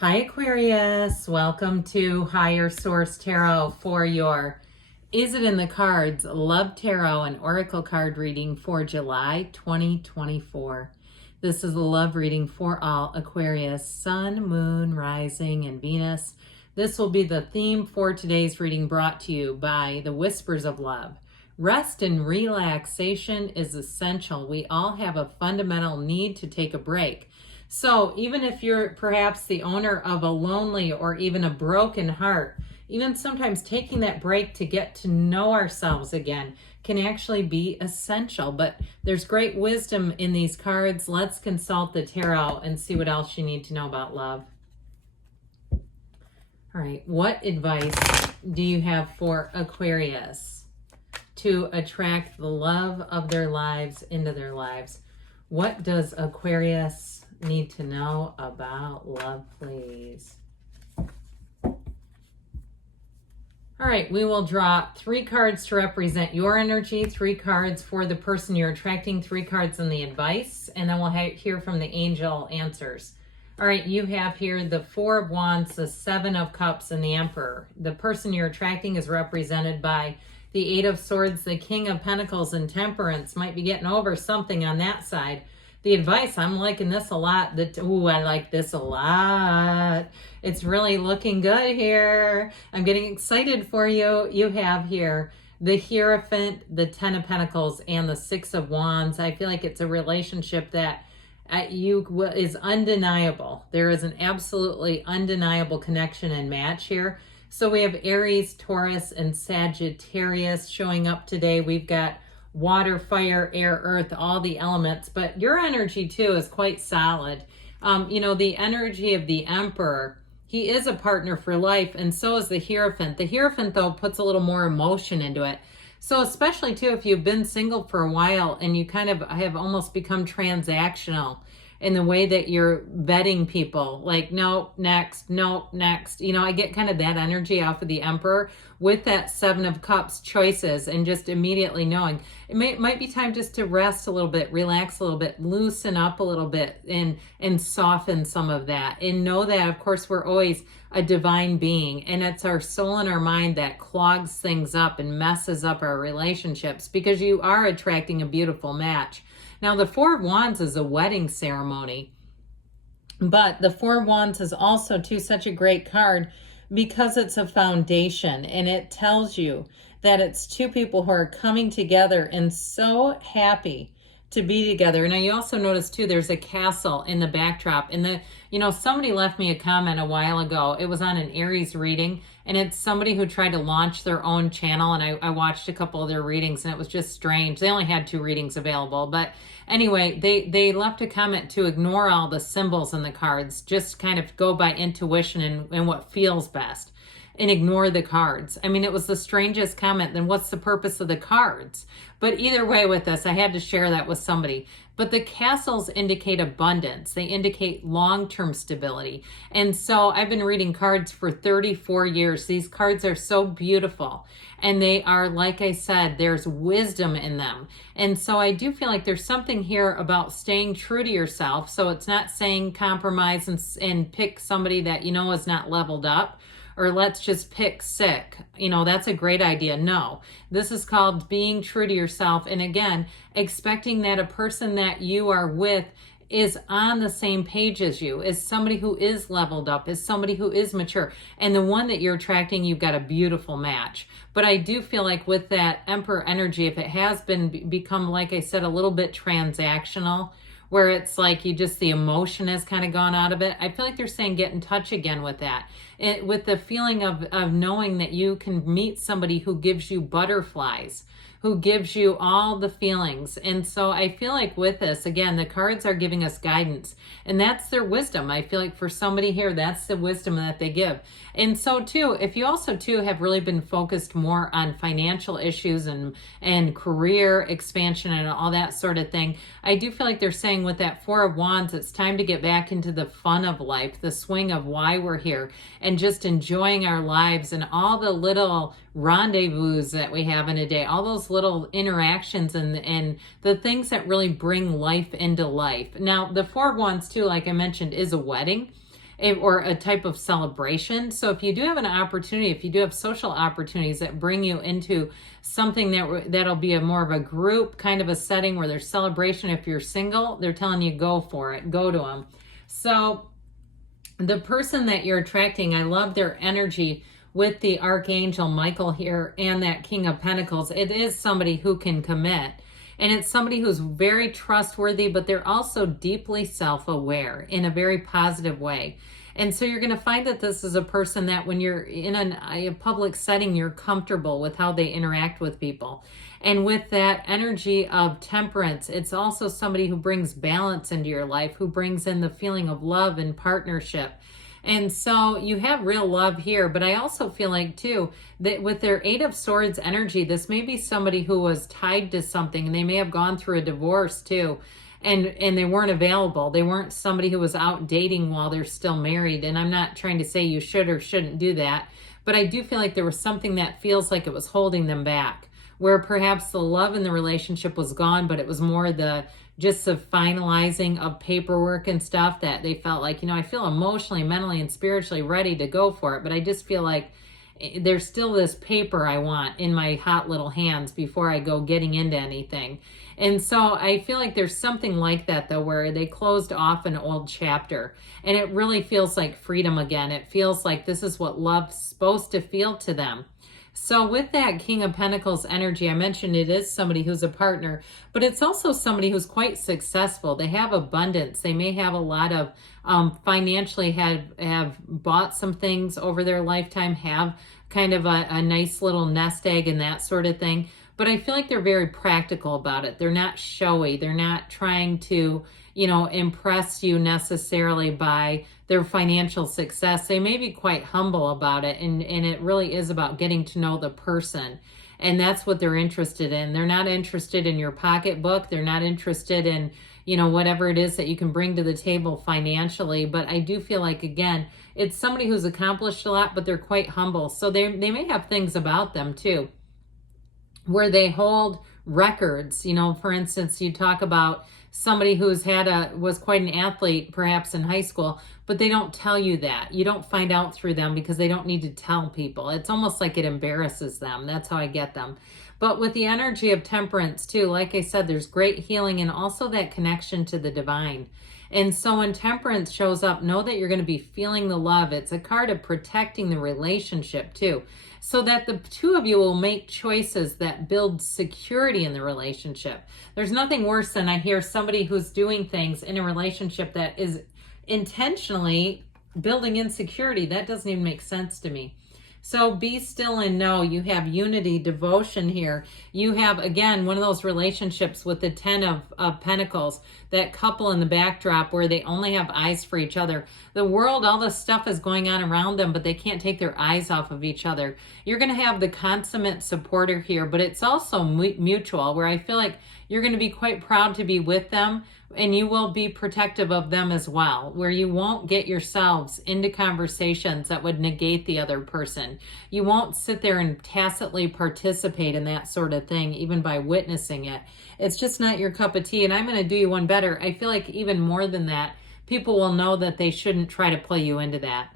Hi Aquarius, welcome to Higher Source Tarot for your Is It in the Cards Love Tarot and Oracle card reading for July 2024. This is a love reading for all Aquarius, Sun, Moon, Rising, and Venus. This will be the theme for today's reading, brought to you by the Whispers of Love. Rest and relaxation is essential. We all have a fundamental need to take a break. So even if you're perhaps the owner of a lonely or even a broken heart, even sometimes taking that break to get to know ourselves again can actually be essential. But there's great wisdom in these cards. Let's consult the tarot and see what else you need to know about love. All right, what advice do you have for Aquarius to attract the love of their lives into their lives? What does Aquarius need to know about love, please? All right, we will draw 3 cards to represent your energy, 3 cards for the person you're attracting, 3 cards in the advice, and then we'll hear from the angel answers. All right, you have here the 4 of Wands, the 7 of Cups, and the Emperor. The person you're attracting is represented by the 8 of Swords, the King of Pentacles, and Temperance. Might be getting over something on that side. The advice, I'm liking this a lot. I like this a lot. It's really looking good here. I'm getting excited for you. You have here the Hierophant, the 10 of Pentacles, and the 6 of Wands. I feel like it's a relationship that is undeniable. There is an absolutely undeniable connection and match here. So we have Aries, Taurus, and Sagittarius showing up today. We've got water, fire, air, earth, all the elements, but your energy too is quite solid. The energy of the Emperor, he is a partner for life, and so is the Hierophant. The Hierophant, though, puts a little more emotion into it. So especially too, if you've been single for a while and you kind of have almost become transactional in the way that you're vetting people, like, nope, next, nope, next. I get kind of that energy off of the Emperor with that 7 of Cups choices, and just immediately knowing it might be time just to rest a little bit, relax a little bit, loosen up a little bit, and soften some of that. And know that, of course, we're always a divine being, and it's our soul and our mind that clogs things up and messes up our relationships, because you are attracting a beautiful match. Now, the 4 of Wands is a wedding ceremony, but the 4 of Wands is also, too, such a great card because it's a foundation, and it tells you that it's 2 people who are coming together and so happy to be together. Now, you also notice, too, there's a castle in the backdrop. And somebody left me a comment a while ago. It was on an Aries reading, and it's somebody who tried to launch their own channel, and I watched a couple of their readings, and it was just strange. They only had 2 readings available, but anyway, they left a comment to ignore all the symbols in the cards, just kind of go by intuition and what feels best, and ignore the cards. I mean, it was the strangest comment. Then what's the purpose of the cards? But either way with this, I had to share that with somebody. But the castles indicate abundance. They indicate long-term stability. And so I've been reading cards for 34 years. These cards are so beautiful. And they are, like I said, there's wisdom in them. And so I do feel like there's something here about staying true to yourself. So it's not saying compromise and pick somebody that is not leveled up, or let's just pick sick. That's a great idea. No, this is called being true to yourself. And again, expecting that a person that you are with is on the same page as you, is somebody who is leveled up, is somebody who is mature. And the one that you're attracting, you've got a beautiful match. But I do feel like with that Emperor energy, if it has become, like I said, a little bit transactional, where it's like the emotion has kind of gone out of it, I feel like they're saying get in touch again with that. With the feeling of knowing that you can meet somebody who gives you butterflies, who gives you all the feelings. And so I feel like with this, again, the cards are giving us guidance, and that's their wisdom. I feel like for somebody here, that's the wisdom that they give. And so too, if you also too have really been focused more on financial issues and career expansion and all that sort of thing, I do feel like they're saying with that 4 of Wands, it's time to get back into the fun of life, the swing of why we're here, and just enjoying our lives and all the little rendezvous that we have in a day, all those little interactions and the things that really bring life into life. Now, the 4 of Wands too, like I mentioned, is a wedding. or a type of celebration. So if you do have an opportunity, if you do have social opportunities that bring you into something that'll be a more of a group kind of a setting where there's celebration. If you're single, they're telling you go for it, go to them. So the person that you're attracting, I love their energy with the Archangel Michael here and that King of Pentacles. It is somebody who can commit. And it's somebody who's very trustworthy, but they're also deeply self-aware in a very positive way. And so you're going to find that this is a person that when you're in a public setting, you're comfortable with how they interact with people. And with that energy of temperance, it's also somebody who brings balance into your life, who brings in the feeling of love and partnership. And so you have real love here, but I also feel like too, that with their Eight of Swords energy, this may be somebody who was tied to something, and they may have gone through a divorce too, and they weren't available. They weren't somebody who was out dating while they're still married. And I'm not trying to say you should or shouldn't do that, but I do feel like there was something that feels like it was holding them back, where perhaps the love in the relationship was gone, but it was more just the finalizing of paperwork and stuff that they felt like, I feel emotionally, mentally, and spiritually ready to go for it, but I just feel like there's still this paper I want in my hot little hands before I go getting into anything. And so I feel like there's something like that though, where they closed off an old chapter, and it really feels like freedom again. It feels like this is what love's supposed to feel to them. So with that King of Pentacles energy, I mentioned it is somebody who's a partner, but it's also somebody who's quite successful. They have abundance. They may have a lot of financially have bought some things over their lifetime, have kind of a nice little nest egg and that sort of thing. But I feel like they're very practical about it. They're not showy. They're not trying to, impress you necessarily by their financial success. They may be quite humble about it, and it really is about getting to know the person. And that's what they're interested in. They're not interested in your pocketbook. They're not interested in, whatever it is that you can bring to the table financially. But I do feel like, again, it's somebody who's accomplished a lot, but they're quite humble. So they may have things about them too, where they hold records. For instance, you talk about somebody who's was quite an athlete perhaps in high school, but they don't tell you that. You don't find out through them because they don't need to tell people. It's almost like it embarrasses them. That's how I get them. But with the energy of temperance too, like I said, there's great healing and also that connection to the divine. And so when temperance shows up, know that you're going to be feeling the love. It's a card of protecting the relationship too, so that the two of you will make choices that build security in the relationship. There's nothing worse than I hear somebody who's doing things in a relationship that is intentionally building insecurity. That doesn't even make sense to me. So be still and know you have unity, devotion here. You have, again, one of those relationships with the 10 of Pentacles, that couple in the backdrop where they only have eyes for each other. The world, all the stuff is going on around them, but they can't take their eyes off of each other. You're going to have the consummate supporter here, but it's also mutual, where I feel like you're going to be quite proud to be with them, and you will be protective of them as well, where you won't get yourselves into conversations that would negate the other person. You won't sit there and tacitly participate in that sort of thing, even by witnessing it. It's just not your cup of tea. And I'm going to do you one better. I feel like even more than that, people will know that they shouldn't try to play you into that,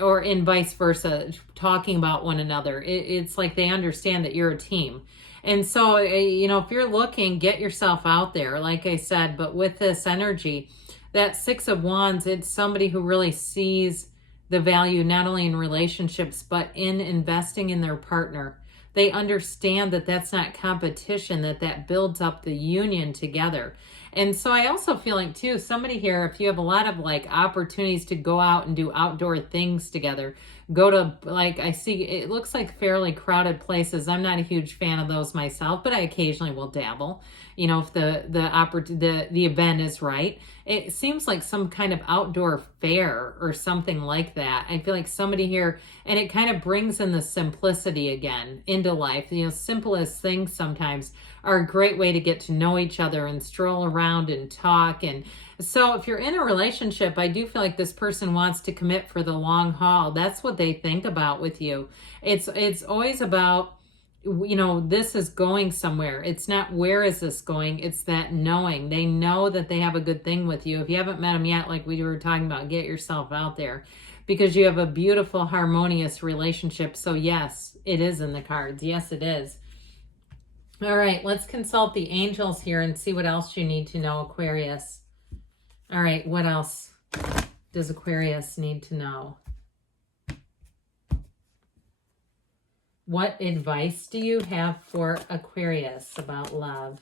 or in vice versa, talking about one another. It's like they understand that you're a team. And so, if you're looking, get yourself out there, like I said. But with this energy, that Six of Wands, it's somebody who really sees the value not only in relationships, but in investing in their partner. They understand that that's not competition, that builds up the union together. And so I also feel like too, somebody here, if you have a lot of like opportunities to go out and do outdoor things together, go to, like, I see, it looks like fairly crowded places. I'm not a huge fan of those myself, but I occasionally will dabble, if the event is right. It seems like some kind of outdoor fair or something like that. I feel like somebody here, and it kind of brings in the simplicity again into life. Simplest things sometimes are a great way to get to know each other and stroll around and talk. And so if you're in a relationship, I do feel like this person wants to commit for the long haul. That's what they think about with you. It's always about you know, this is going somewhere. It's not where is this going, it's that knowing. They know that they have a good thing with you. If you haven't met them yet, like we were talking about, get yourself out there, because you have a beautiful, harmonious relationship. So yes, it is in the cards. Yes, it is. All right, let's consult the angels here and see what else you need to know, Aquarius. All right, what else does Aquarius need to know? What advice do you have for Aquarius about love?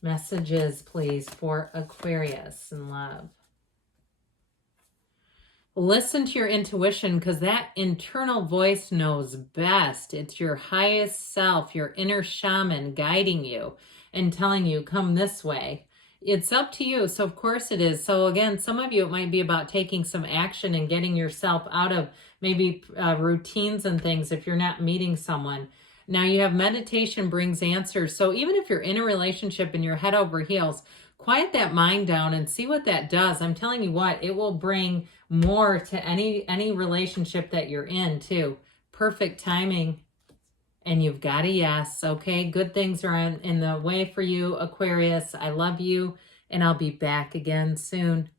Messages, please, for Aquarius and love. Listen to your intuition, because that internal voice knows best. It's your highest self, your inner shaman guiding you and telling you, come this way. It's up to you. So of course it is. So again, some of you, it might be about taking some action and getting yourself out of maybe routines and things if you're not meeting someone. Now you have meditation brings answers. So even if you're in a relationship and you're head over heels, quiet that mind down and see what that does. I'm telling you what, it will bring more to any relationship that you're in too. Perfect timing. And you've got a yes. Okay, good things are in the way for you, Aquarius. I love you, and I'll be back again soon.